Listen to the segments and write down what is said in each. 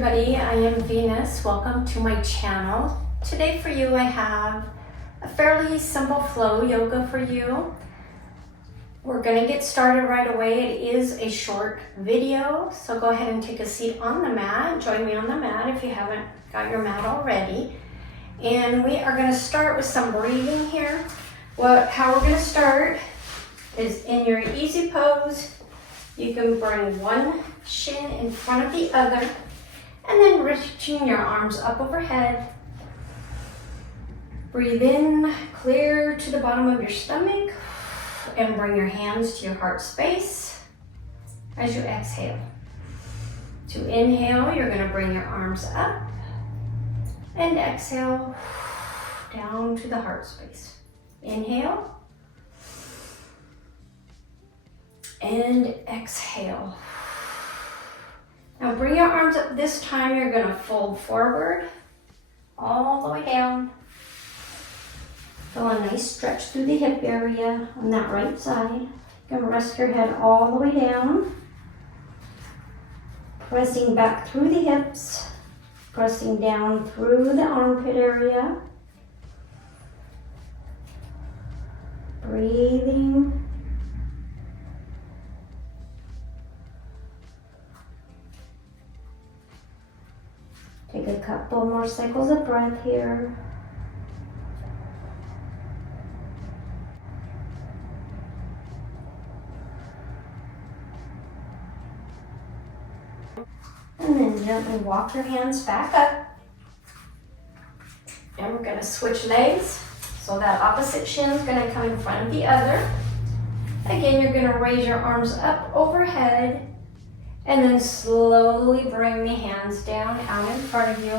everybody, I am Venus. Welcome to my channel. Today for you I have a fairly simple flow yoga for you. We're going to get started right away. It is a short video, so go ahead and take a seat on the mat. Join me on the mat if you haven't got your mat already. And we are going to start with some breathing here. How we're going to start is in your easy pose. You can bring one shin in front of the other and then reaching your arms up overhead. Breathe in, clear to the bottom of your stomach and bring your hands to your heart space as you exhale. To inhale, you're going to bring your arms up and exhale down to the heart space. Inhale. And exhale. Now bring your arms up. This time you're going to fold forward all the way down. Feel a nice stretch through the hip area on that right side. You can rest your head all the way down. Pressing back through the hips. Pressing down through the armpit area. Breathing. Take a couple more cycles of breath here. And then gently walk your hands back up. And we're going to switch legs. So that opposite shin is going to come in front of the other. Again, you're going to raise your arms up overhead. And then slowly bring the hands down out in front of you.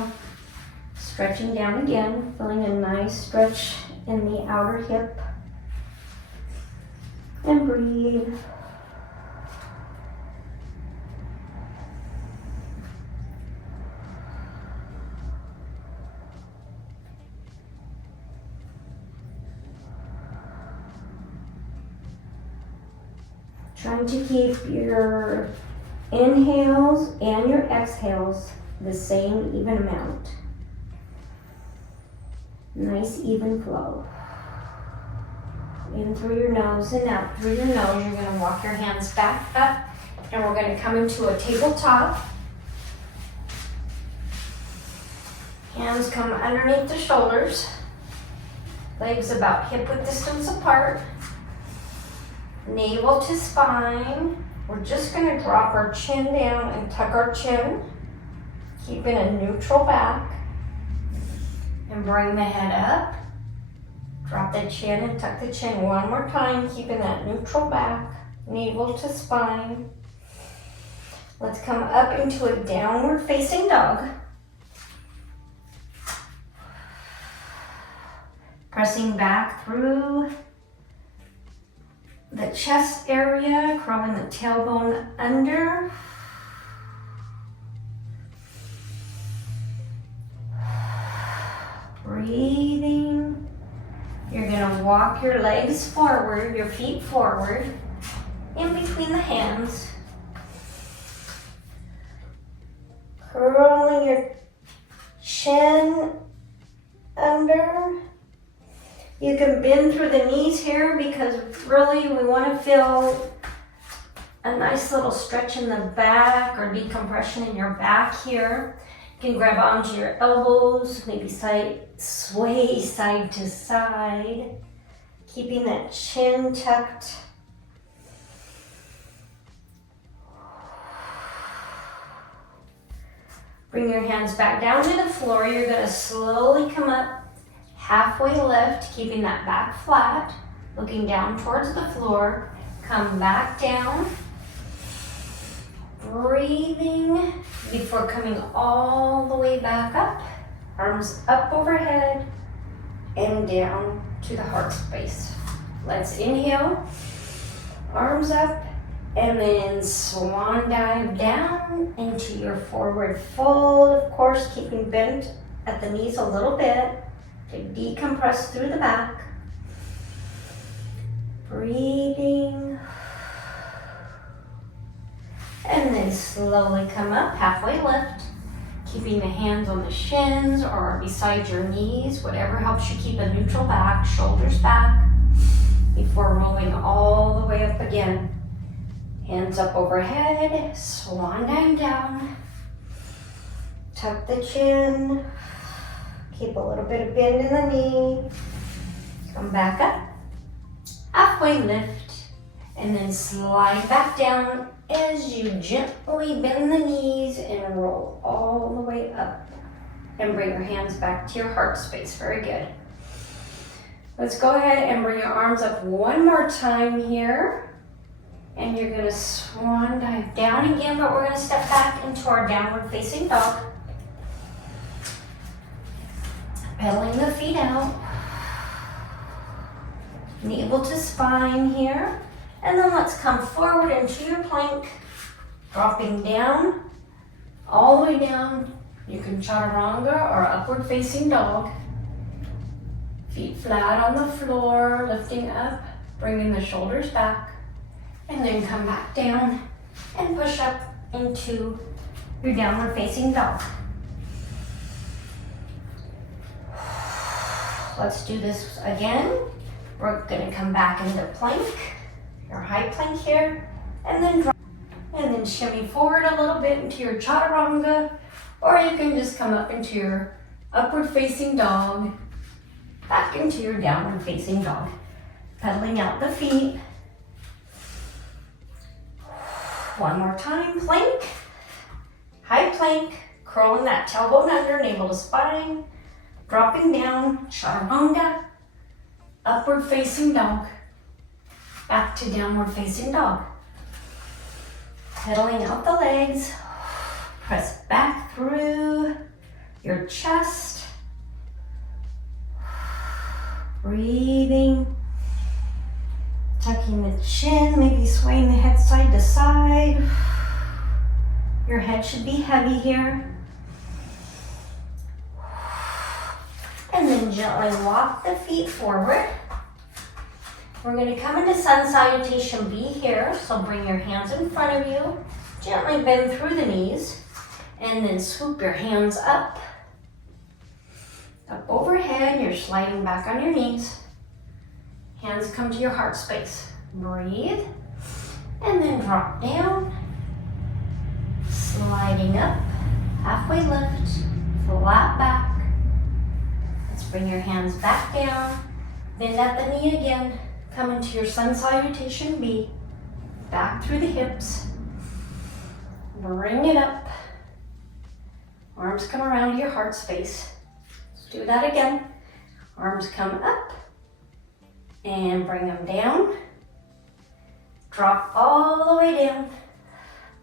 Stretching down again, feeling a nice stretch in the outer hip. And breathe. Trying to keep your inhales and your exhales the same even amount. Nice even flow. In through your nose and out through your nose. You're going to walk your hands back up and we're going to come into a tabletop. Hands come underneath the shoulders. Legs about hip width distance apart. Navel to spine. We're just going to drop our chin down and tuck our chin, keeping a neutral back. And bring the head up. Drop the chin and tuck the chin one more time, keeping that neutral back, navel to spine. Let's come up into a downward facing dog. Pressing back through the chest area, crawling the tailbone under. Breathing. You're going to walk your legs forward, your feet forward, in between the hands. Curling your chin under. You can bend through the knees here because really we want to feel a nice little stretch in the back or decompression in your back here. You can grab onto your elbows, maybe sway side to side, keeping that chin tucked. Bring your hands back down to the floor. You're going to slowly come up. Halfway lift, keeping that back flat, looking down towards the floor. Come back down. Breathing before coming all the way back up. Arms up overhead and down to the heart space. Let's inhale. Arms up and then swan dive down into your forward fold. Of course, keeping bent at the knees a little bit. To decompress through the back. Breathing. And then slowly come up, halfway lift. Keeping the hands on the shins or beside your knees, whatever helps you keep a neutral back, shoulders back, before rolling all the way up again. Hands up overhead, swan dive down. Tuck the chin, keep a little bit of bend in the knee. Come back up, halfway lift, and then slide back down as you gently bend the knees and roll all the way up. And bring your hands back to your heart space. Very good. Let's go ahead and bring your arms up one more time here. And you're gonna swan dive down again, but we're gonna step back into our downward facing dog. Pedaling the feet out. Navel to spine here. And then let's come forward into your plank, dropping down, all the way down. You can chaturanga or upward facing dog. Feet flat on the floor, lifting up, bringing the shoulders back, and then come back down and push up into your downward facing dog. Let's do this again. We're gonna come back into plank. Your high plank here, and then drop, and then shimmy forward a little bit into your chaturanga, or you can just come up into your upward facing dog, back into your downward facing dog. Pedaling out the feet. One more time, plank, high plank, curling that tailbone under, navel to spine, dropping down, chaturanga, upward facing dog. Back to downward facing dog. Pedaling out the legs. Press back through your chest. Breathing. Tucking the chin, maybe swaying the head side to side. Your head should be heavy here. And then gently walk the feet forward. We're going to come into sun salutation B here, so bring your hands in front of you, gently bend through the knees, and then swoop your hands up. Up overhead, you're sliding back on your knees. Hands come to your heart space. Breathe, and then drop down, sliding up, halfway lift, flat back. Let's bring your hands back down, bend at the knee again. Come into your sun salutation B, back through the hips, bring it up, arms come around to your heart space. Let's do that again. Arms come up and bring them down, drop all the way down,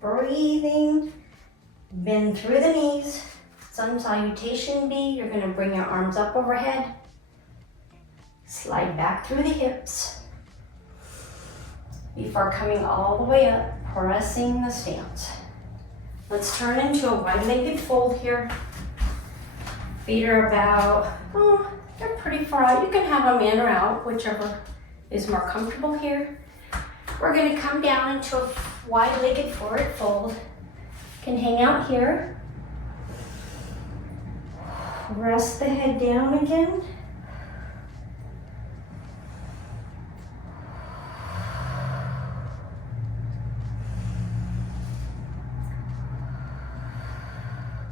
breathing, bend through the knees, sun salutation B. You're going to bring your arms up overhead, slide back through the hips before coming all the way up, pressing the stance. Let's turn into a wide-legged fold here. Feet are about, they're pretty far out. You can have them in or out, whichever is more comfortable here. We're going to come down into a wide-legged forward fold. You can hang out here. Rest the head down again.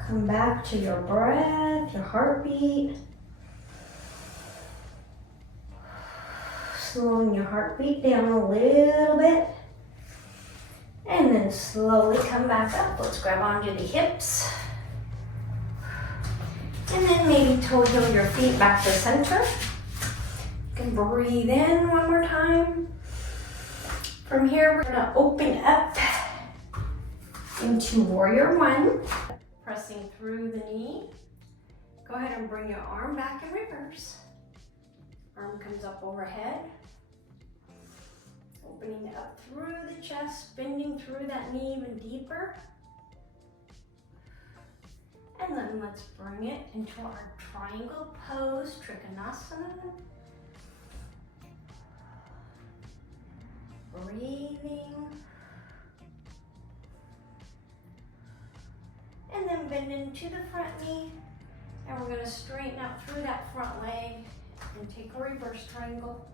Come back to your breath, your heartbeat. Slowing your heartbeat down a little bit. And then slowly come back up. Let's grab onto the hips. And then maybe toe heel your feet back to center. You can breathe in one more time. From here, we're gonna open up into warrior one. Pressing through the knee. Go ahead and bring your arm back in reverse. Arm comes up overhead. Opening up through the chest, bending through that knee even deeper. And then let's bring it into our triangle pose, Trikonasana. Breathing. And then bend into the front knee. And we're gonna straighten out through that front leg and take a reverse triangle.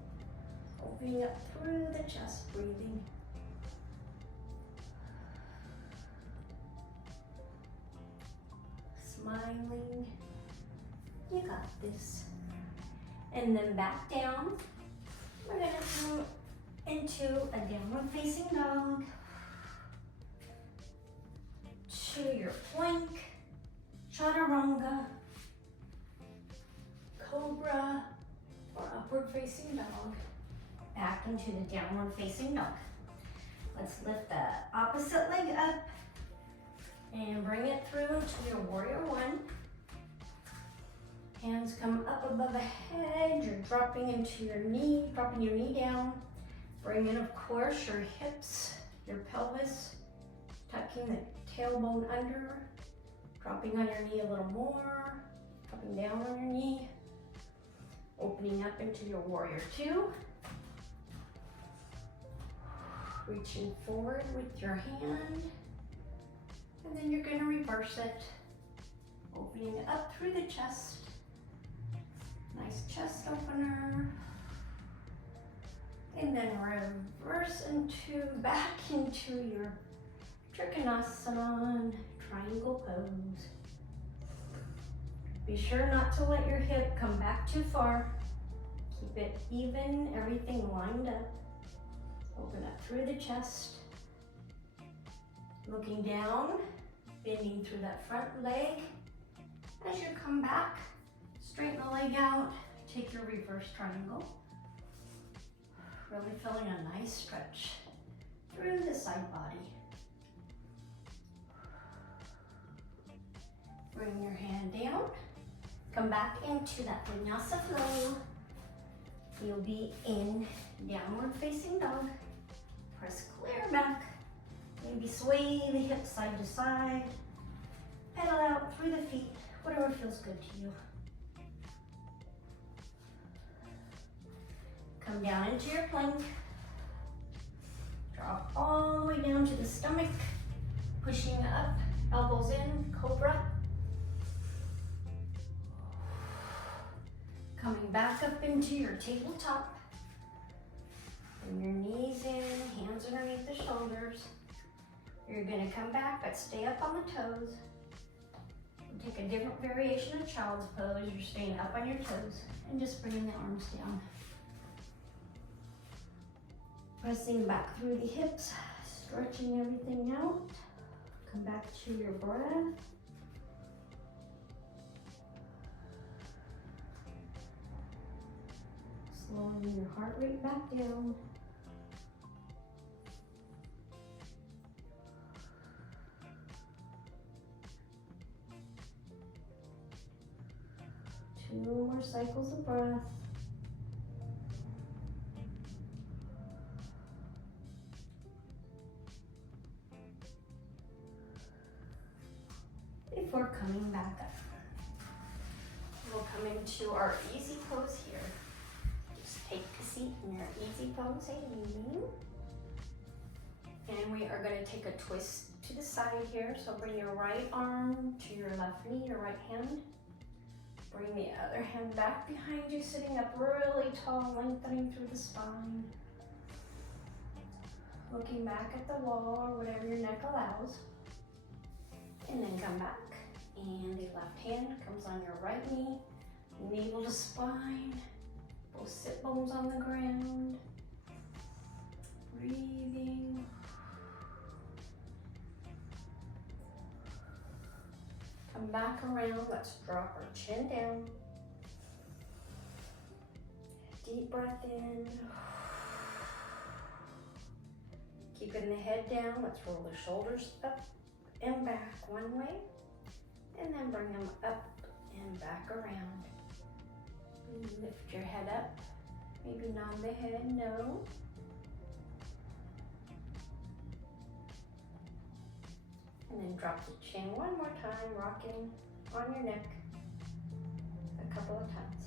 Opening up through the chest, breathing. Smiling. You got this. And then back down. We're gonna come into a downward facing dog. To your plank, chaturanga, cobra, or upward facing dog. Back into the downward facing dog. Let's lift the opposite leg up and bring it through to your warrior one. Hands come up above the head. You're dropping into your knee, dropping your knee down. Bring in, of course, your hips, your pelvis, tucking the tailbone under, dropping on your knee a little more, dropping down on your knee, opening up into your warrior two. Reaching forward with your hand, and then you're gonna reverse it, opening up through the chest. Nice chest opener. And then reverse back into your Trikonasana, triangle pose. Be sure not to let your hip come back too far. Keep it even, everything lined up. Open up through the chest. Looking down, bending through that front leg. As you come back, straighten the leg out, take your reverse triangle. Really feeling a nice stretch through the side body. Bring your hand down, come back into that Vinyasa flow. You'll be in downward facing dog. Press clear back. Maybe sway the hips side to side. Pedal out through the feet, whatever feels good to you. Come down into your plank. Drop all the way down to the stomach. Pushing up, elbows in, cobra. Coming back up into your tabletop. Bring your knees in, hands underneath the shoulders. You're gonna come back, but stay up on the toes. Take a different variation of child's pose. You're staying up on your toes and just bringing the arms down. Pressing back through the hips, stretching everything out. Come back to your breath. Slowing your heart rate back down. Two more cycles of breath. Before coming back up. We'll come into our easy pose here. Just take a seat in your easy pose, and we are going to take a twist to the side here. So bring your right arm to your left knee, your right hand. Bring the other hand back behind you, sitting up really tall, lengthening through the spine. Looking back at the wall or whatever your neck allows. And then come back. And the left hand comes on your right knee, navel to spine, both sit bones on the ground. Breathing. Come back around, let's drop our chin down. Deep breath in. Keeping the head down, let's roll the shoulders up and back one way. And then bring them up and back around. Lift your head up. Maybe nod the head, no. And then drop the chin one more time, rocking on your neck a couple of times.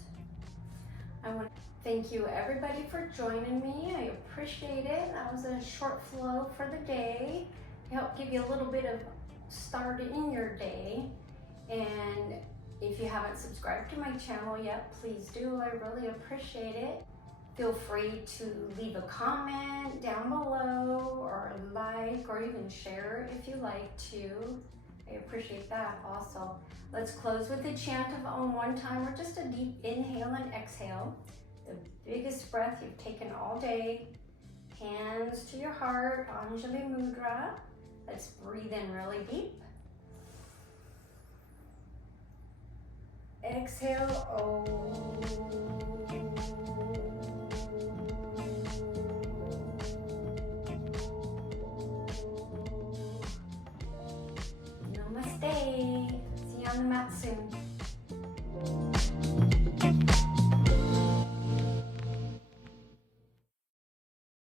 I want to thank you everybody for joining me. I appreciate it. That was a short flow for the day to help give you a little bit of start in your day. And if you haven't subscribed to my channel yet, please do. I really appreciate it. Feel free to leave a comment down below, or like, or even share if you like to. I appreciate that also. Let's close with the chant of Om one time, or just a deep inhale and exhale. The biggest breath you've taken all day. Hands to your heart, Anjali Mudra. Let's breathe in really deep. Exhale, Namaste. See you on the mat soon.